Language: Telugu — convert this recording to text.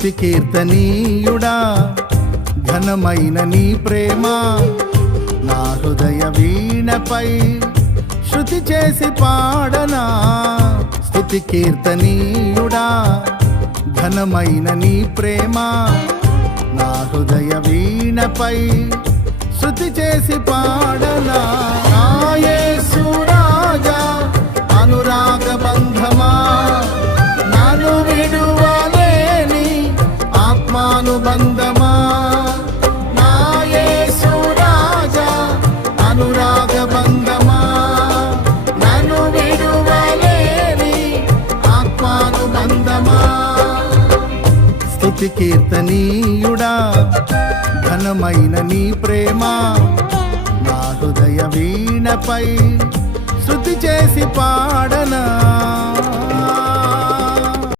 స్తుతి కీర్తనీయుడా ఘనమైన నీ ప్రేమ నా హృదయ వీణపై శృతి చేసి పాడనా. స్తుతి కీర్తనీయుడా ఘనమైన నీ ప్రేమ నా హృదయ వీణపై శృతి చేసి పాడనా. నా యేసు రాజా అనురాగ బంధమా నన్ను విడువలేని ఆత్మానుబంధమా. నా యేసు రాజా అనురాగ బంధమా నన్ను విడువలేని ఆత్మానుబంధమా. స్తుతి కీర్తనీయుడా ఘనమైన నీ ప్రేమ నా హృదయ వీణపై శృతి చేసి పాడనా.